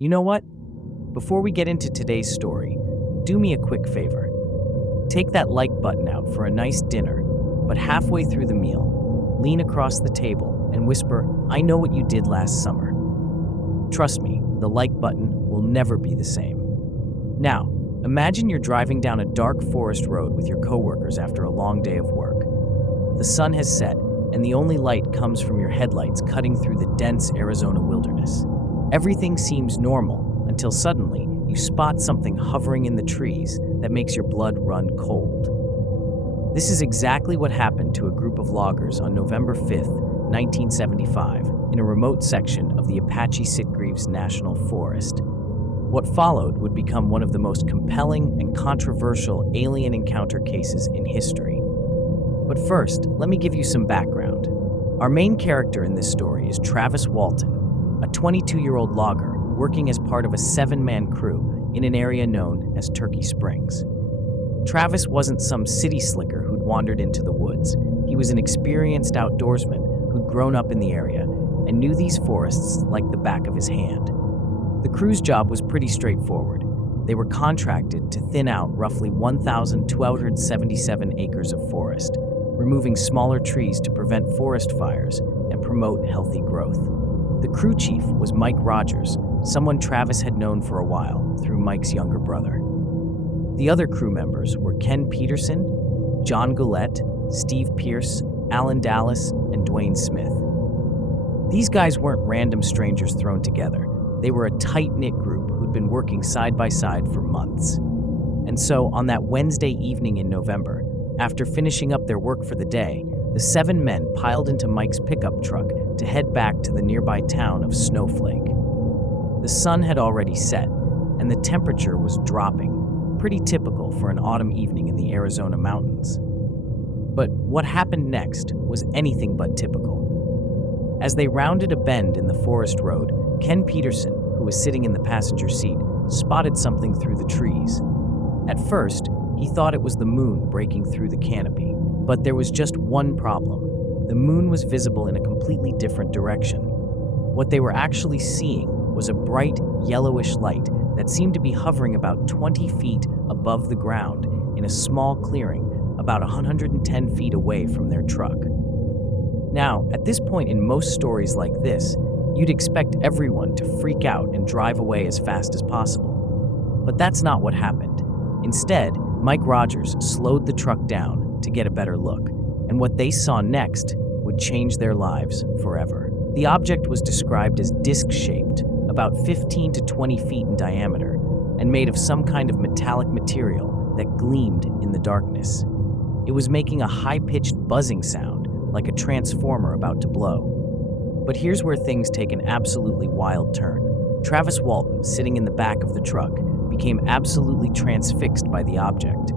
You know what? Before we get into today's story, do me a quick favor. Take that like button out for a nice dinner, but halfway through the meal, lean across the table and whisper, "I know what you did last summer." Trust me, the like button will never be the same. Now, imagine you're driving down a dark forest road with your coworkers after a long day of work. The sun has set, and the only light comes from your headlights cutting through the dense Arizona wilderness. Everything seems normal until suddenly you spot something hovering in the trees that makes your blood run cold. This is exactly what happened to a group of loggers on November 5th, 1975, in a remote section of the Apache-Sitgreaves National Forest. What followed would become one of the most compelling and controversial alien encounter cases in history. But first, let me give you some background. Our main character in this story is Travis Walton, a 22-year-old logger working as part of a 7-man crew in an area known as Turkey Springs. Travis wasn't some city slicker who'd wandered into the woods. He was an experienced outdoorsman who'd grown up in the area and knew these forests like the back of his hand. The crew's job was pretty straightforward. They were contracted to thin out roughly 1,277 acres of forest, removing smaller trees to prevent forest fires and promote healthy growth. The crew chief was Mike Rogers, someone Travis had known for a while through Mike's younger brother. The other crew members were Ken Peterson, John Goulet, Steve Pierce, Alan Dallas, and Dwayne Smith. These guys weren't random strangers thrown together. They were a tight-knit group who'd been working side by side for months. And so, on that Wednesday evening in November, after finishing up their work for the day, the 7 men piled into Mike's pickup truck to head back to the nearby town of Snowflake. The sun had already set, and the temperature was dropping, pretty typical for an autumn evening in the Arizona mountains. But what happened next was anything but typical. As they rounded a bend in the forest road, Ken Peterson, who was sitting in the passenger seat, spotted something through the trees. At first, he thought it was the moon breaking through the canopy, but there was just one problem. The moon was visible in a completely different direction. What they were actually seeing was a bright, yellowish light that seemed to be hovering about 20 feet above the ground in a small clearing about 110 feet away from their truck. Now, at this point in most stories like this, you'd expect everyone to freak out and drive away as fast as possible. But that's not what happened. Instead, Mike Rogers slowed the truck down to get a better look, and what they saw next would change their lives forever. The object was described as disc-shaped, about 15 to 20 feet in diameter, and made of some kind of metallic material that gleamed in the darkness. It was making a high-pitched buzzing sound, like a transformer about to blow. But here's where things take an absolutely wild turn. Travis Walton, sitting in the back of the truck, became absolutely transfixed by the object.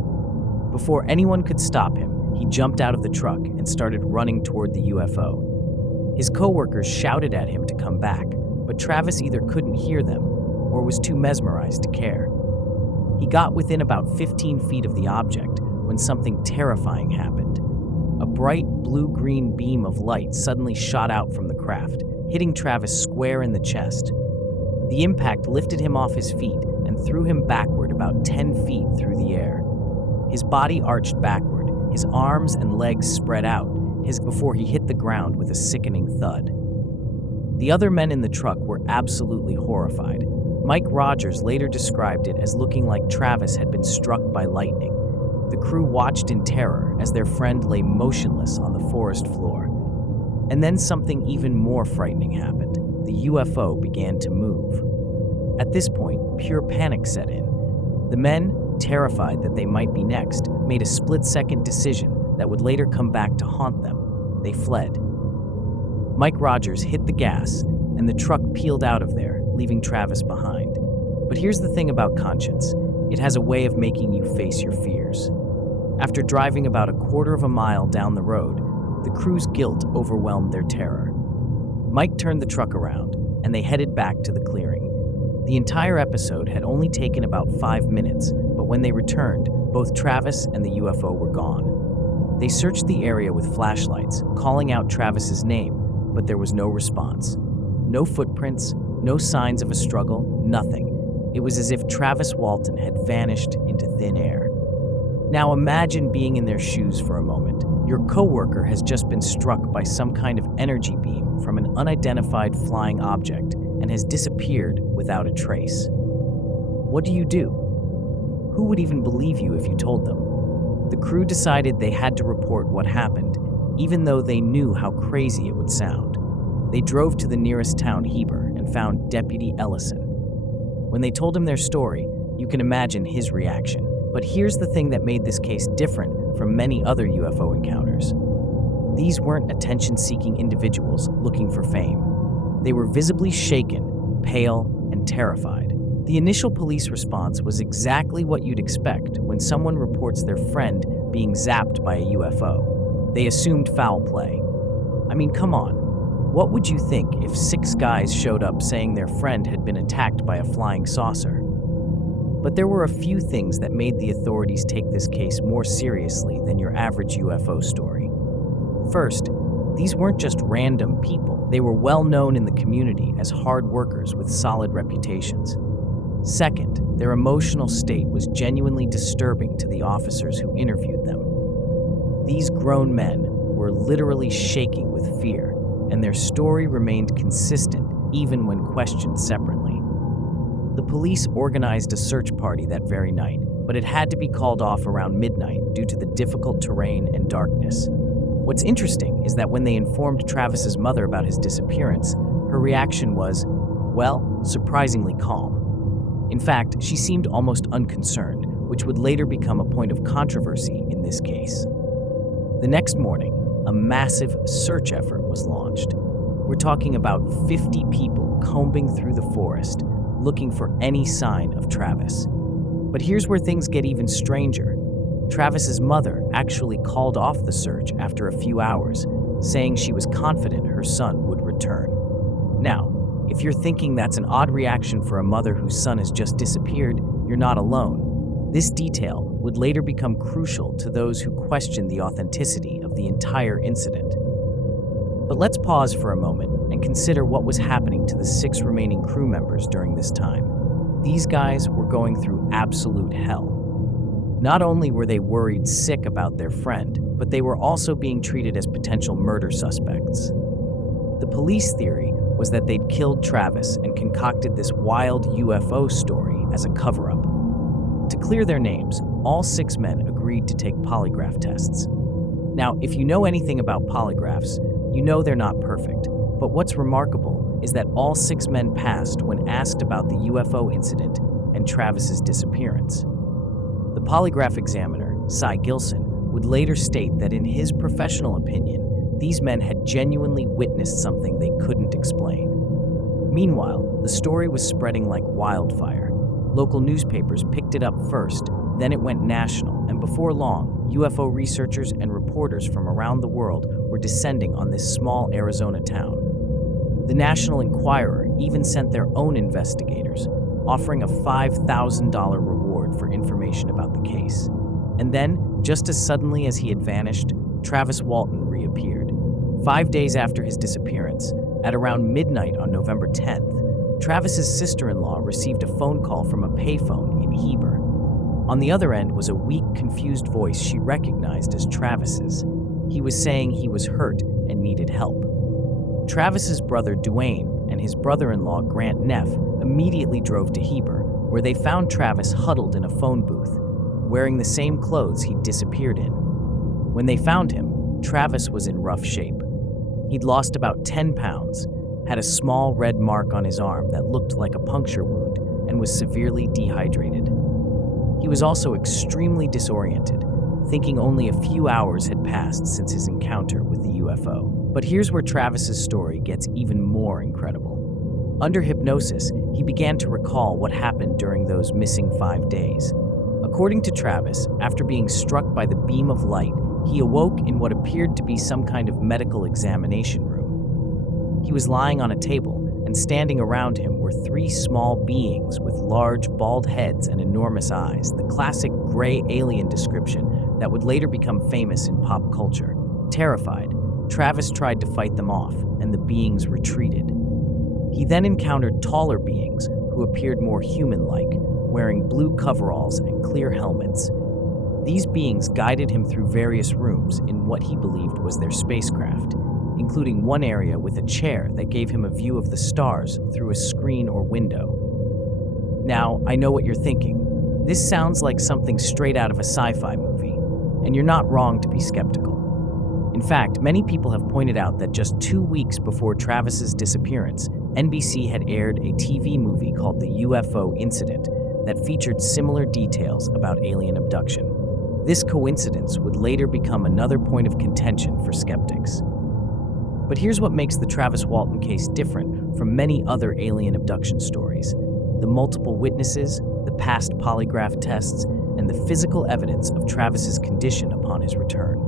Before anyone could stop him, he jumped out of the truck and started running toward the UFO. His coworkers shouted at him to come back, but Travis either couldn't hear them or was too mesmerized to care. He got within about 15 feet of the object when something terrifying happened. A bright blue-green beam of light suddenly shot out from the craft, hitting Travis square in the chest. The impact lifted him off his feet and threw him backward about 10 feet through the air. His body arched backward, his arms and legs spread out, before he hit the ground with a sickening thud. The other men in the truck were absolutely horrified. Mike Rogers later described it as looking like Travis had been struck by lightning. The crew watched in terror as their friend lay motionless on the forest floor. And then something even more frightening happened. The UFO began to move. At this point, pure panic set in. The men, terrified that they might be next, made a split-second decision that would later come back to haunt them. They fled. Mike Rogers hit the gas, and the truck peeled out of there, leaving Travis behind. But here's the thing about conscience. It has a way of making you face your fears. After driving about a quarter of a mile down the road, the crew's guilt overwhelmed their terror. Mike turned the truck around, and they headed back to the clearing. The entire episode had only taken about 5 minutes, but when they returned, both Travis and the UFO were gone. They searched the area with flashlights, calling out Travis's name, but there was no response. No footprints, No signs of a struggle, nothing. It was as if Travis Walton had vanished into thin air. Now imagine being in their shoes for a moment. Your coworker has just been struck by some kind of energy beam from an unidentified flying object and has disappeared without a trace. What do? Who would even believe you if you told them? The crew decided they had to report what happened, even though they knew how crazy it would sound. They drove to the nearest town, Heber, and found Deputy Ellison. When they told him their story, you can imagine his reaction. But here's the thing that made this case different from many other UFO encounters. These weren't attention-seeking individuals looking for fame. They were visibly shaken, pale, and terrified. The initial police response was exactly what you'd expect when someone reports their friend being zapped by a UFO. They assumed foul play. I mean, come on. What would you think if 6 guys showed up saying their friend had been attacked by a flying saucer? But there were a few things that made the authorities take this case more seriously than your average UFO story. First, these weren't just random people. They were well known in the community as hard workers with solid reputations. Second, their emotional state was genuinely disturbing to the officers who interviewed them. These grown men were literally shaking with fear, and their story remained consistent even when questioned separately. The police organized a search party that very night, but it had to be called off around midnight due to the difficult terrain and darkness. What's interesting is that when they informed Travis's mother about his disappearance, her reaction was, well, surprisingly calm. In fact, she seemed almost unconcerned, which would later become a point of controversy in this case. The next morning, a massive search effort was launched. We're talking about 50 people combing through the forest, looking for any sign of Travis. But here's where things get even stranger. Travis's mother actually called off the search after a few hours, saying she was confident her son would return. Now, if you're thinking that's an odd reaction for a mother whose son has just disappeared, you're not alone. This detail would later become crucial to those who questioned the authenticity of the entire incident. But let's pause for a moment and consider what was happening to the 6 remaining crew members during this time. These guys were going through absolute hell. Not only were they worried sick about their friend, but they were also being treated as potential murder suspects. The police theory was that they'd killed Travis and concocted this wild UFO story as a cover-up. To clear their names, all 6 men agreed to take polygraph tests. Now, if you know anything about polygraphs, you know they're not perfect. But what's remarkable is that all 6 men passed when asked about the UFO incident and Travis's disappearance. The polygraph examiner, Cy Gilson, would later state that in his professional opinion, these men had genuinely witnessed something they couldn't explain. Meanwhile, the story was spreading like wildfire. Local newspapers picked it up first, then it went national, and before long, UFO researchers and reporters from around the world were descending on this small Arizona town. The National Enquirer even sent their own investigators, offering a $5,000 reward for information about the case. And then, just as suddenly as he had vanished, Travis Walton reappeared. 5 days after his disappearance, at around midnight on November 10th, Travis's sister-in-law received a phone call from a payphone in Heber. On the other end was a weak, confused voice she recognized as Travis's. He was saying he was hurt and needed help. Travis's brother Duane and his brother-in-law Grant Neff immediately drove to Heber, where they found Travis huddled in a phone booth, wearing the same clothes he'd disappeared in. When they found him, Travis was in rough shape. He'd lost about 10 pounds, had a small red mark on his arm that looked like a puncture wound, and was severely dehydrated. He was also extremely disoriented, thinking only a few hours had passed since his encounter with the UFO. But here's where Travis's story gets even more incredible. Under hypnosis, he began to recall what happened during those missing 5 days. According to Travis, after being struck by the beam of light, he awoke in what appeared to be some kind of medical examination room. He was lying on a table, and standing around him were 3 small beings with large, bald heads and enormous eyes, the classic gray alien description that would later become famous in pop culture. Terrified, Travis tried to fight them off, and the beings retreated. He then encountered taller beings who appeared more human-like, wearing blue coveralls and clear helmets. These beings guided him through various rooms in what he believed was their spacecraft, including one area with a chair that gave him a view of the stars through a screen or window. Now, I know what you're thinking. This sounds like something straight out of a sci-fi movie, and you're not wrong to be skeptical. In fact, many people have pointed out that just 2 weeks before Travis's disappearance, NBC had aired a TV movie called The UFO Incident that featured similar details about alien abduction. This coincidence would later become another point of contention for skeptics. But here's what makes the Travis Walton case different from many other alien abduction stories: the multiple witnesses, the past polygraph tests, and the physical evidence of Travis's condition upon his return.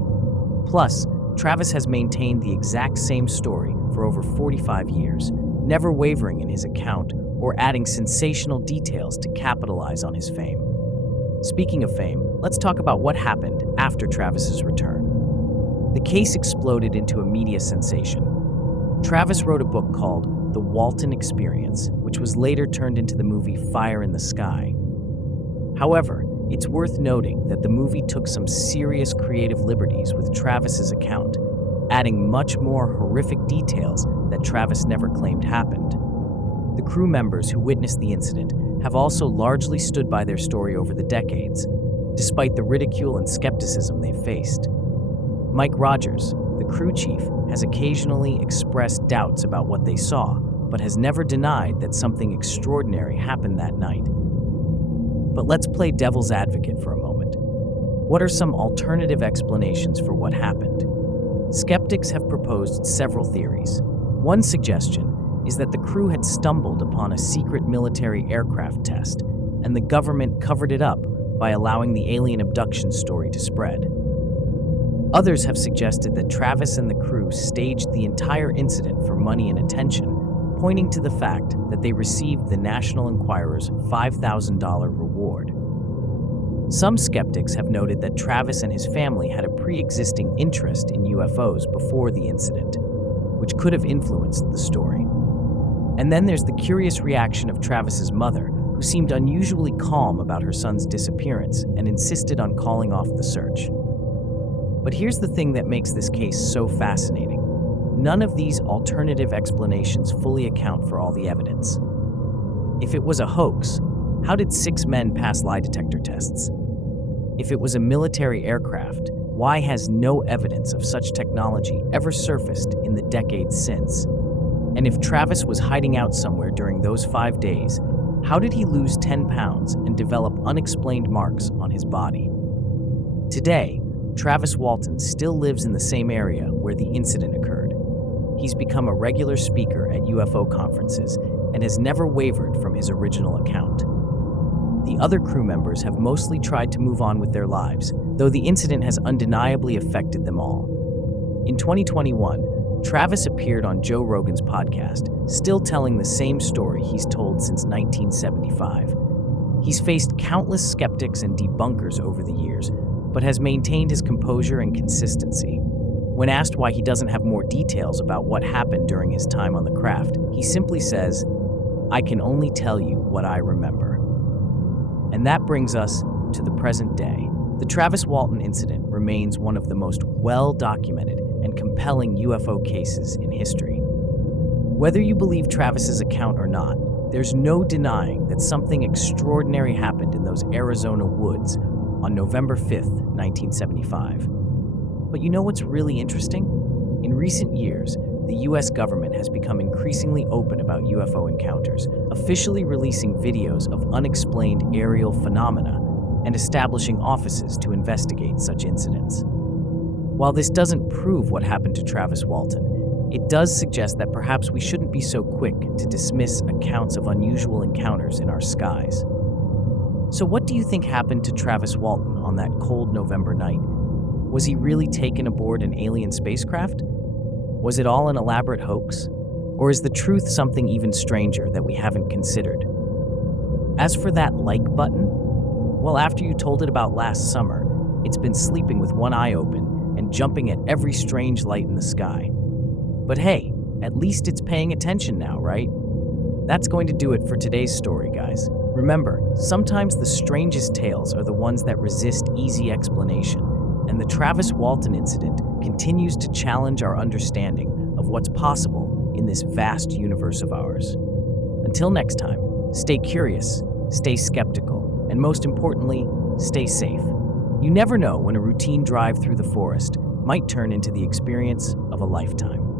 Plus, Travis has maintained the exact same story for over 45 years, never wavering in his account or adding sensational details to capitalize on his fame. Speaking of fame, let's talk about what happened after Travis's return. The case exploded into a media sensation. Travis wrote a book called The Walton Experience, which was later turned into the movie Fire in the Sky. However, it's worth noting that the movie took some serious creative liberties with Travis's account, adding much more horrific details that Travis never claimed happened. The crew members who witnessed the incident have also largely stood by their story over the decades, despite the ridicule and skepticism they faced. Mike Rogers, the crew chief, has occasionally expressed doubts about what they saw, but has never denied that something extraordinary happened that night. But let's play devil's advocate for a moment. What are some alternative explanations for what happened? Skeptics have proposed several theories. One suggestion is that the crew had stumbled upon a secret military aircraft test, and the government covered it up by allowing the alien abduction story to spread. Others have suggested that Travis and the crew staged the entire incident for money and attention, pointing to the fact that they received the National Enquirer's $5,000 reward. Some skeptics have noted that Travis and his family had a pre-existing interest in UFOs before the incident, which could have influenced the story. And then there's the curious reaction of Travis's mother, who seemed unusually calm about her son's disappearance and insisted on calling off the search. But here's the thing that makes this case so fascinating. None of these alternative explanations fully account for all the evidence. If it was a hoax, how did 6 men pass lie detector tests? If it was a military aircraft, why has no evidence of such technology ever surfaced in the decades since? And if Travis was hiding out somewhere during those 5 days, how did he lose 10 pounds and develop unexplained marks on his body? Today, Travis Walton still lives in the same area where the incident occurred. He's become a regular speaker at UFO conferences and has never wavered from his original account. The other crew members have mostly tried to move on with their lives, though the incident has undeniably affected them all. In 2021, Travis appeared on Joe Rogan's podcast, still telling the same story he's told since 1975. He's faced countless skeptics and debunkers over the years, but has maintained his composure and consistency. When asked why he doesn't have more details about what happened during his time on the craft, he simply says, "I can only tell you what I remember." And that brings us to the present day. The Travis Walton incident remains one of the most well-documented and compelling UFO cases in history. Whether you believe Travis's account or not, there's no denying that something extraordinary happened in those Arizona woods on November 5th, 1975. But you know what's really interesting? In recent years, the US government has become increasingly open about UFO encounters, officially releasing videos of unexplained aerial phenomena and establishing offices to investigate such incidents. While this doesn't prove what happened to Travis Walton, it does suggest that perhaps we shouldn't be so quick to dismiss accounts of unusual encounters in our skies. So what do you think happened to Travis Walton on that cold November night? Was he really taken aboard an alien spacecraft? Was it all an elaborate hoax? Or is the truth something even stranger that we haven't considered? As for that like button, well, after you told it about last summer, it's been sleeping with one eye open and jumping at every strange light in the sky. But hey, at least it's paying attention now, right? That's going to do it for today's story, guys. Remember, sometimes the strangest tales are the ones that resist easy explanation, and the Travis Walton incident continues to challenge our understanding of what's possible in this vast universe of ours. Until next time, stay curious, stay skeptical, and most importantly, stay safe. You never know when a routine drive through the forest might turn into the experience of a lifetime.